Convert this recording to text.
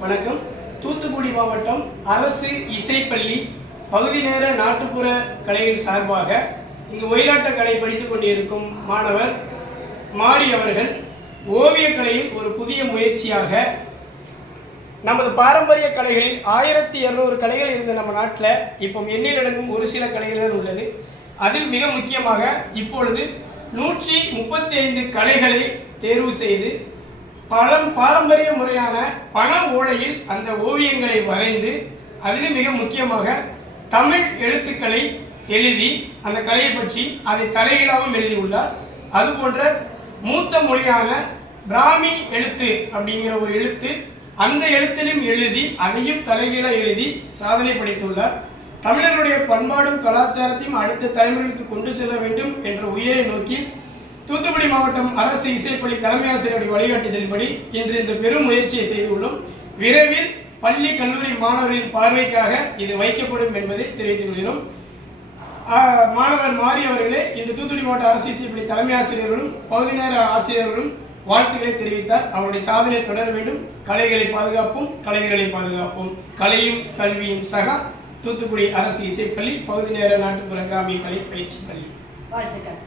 வணக்கம். தூத்துக்குடி மாவட்டம் அரசு இசைப்பள்ளி பகுதி நேர நாட்டுப்புற கலையின் சார்பாக இங்கு ஒயிலாட்ட கலை படித்துக் கொண்டிருக்கும் மாணவர் மாரி அவர்கள் ஓவியக் கலையில் ஒரு புதிய முயற்சியாக நமது பாரம்பரிய கலைகளில் ஆயிரத்தி இரநூறு கலைகள் இருந்த நம்ம நாட்டில் இப்போ எண்ணிலடங்கும் ஒரு சில கலைகள் தான் உள்ளது. அதில் மிக முக்கியமாக இப்பொழுது நூற்றி முப்பத்தி ஐந்து கலைகளை தேர்வு செய்து பழம் பாரம்பரிய பண ஓலையில் அந்த ஓவியங்களை வரைந்து அதிலும் மிக முக்கியமாக தமிழ் எழுத்துக்களை எழுதி அந்த கலையை பற்றி அதை தலையிலாகவும் எழுதியுள்ளார். அதுபோன்ற மூத்த மொழியான பிராமி எழுத்து அப்படிங்கிற ஒரு எழுத்து அந்த எழுத்திலும் எழுதி அதையும் தலைகீழ எழுதி சாதனை படைத்துள்ளார். தமிழருடைய பண்பாடும் கலாச்சாரத்தையும் அடுத்த தலைமுறைகளுக்கு கொண்டு செல்ல வேண்டும் என்ற உயரை நோக்கி தூத்துக்குடி மாவட்டம் அரசு இசைப்பள்ளி தலைமை ஆசிரியருடைய வழிகாட்டுதலின்படி இன்று இந்த பெரும் முயற்சியை செய்துள்ளோம். விரைவில் பள்ளி கல்லூரி மாணவர்களின் பார்வைக்காக இது வைக்கப்படும் என்பதை தெரிவித்துக் கொள்கிறோம். மாணவர் மாறி அவர்களே இந்த தூத்துக்குடி மாவட்ட அரசு இசைப்பள்ளி தலைமை ஆசிரியர்களும் பகுதி நேர ஆசிரியர்களும் வாழ்த்துக்களை தெரிவித்தார். அவருடைய சாதனை தொடர வேண்டும். கலைகளை பாதுகாப்போம் கலைஞர்களை பாதுகாப்போம். கலையும் கல்வியும் சகா தூத்துக்குடி அரசு இசைப்பள்ளி பகுதி நேர நாட்டுப்புற கிராமிய கலை பயிற்சி பள்ளி. வாழ்த்துக்கள்.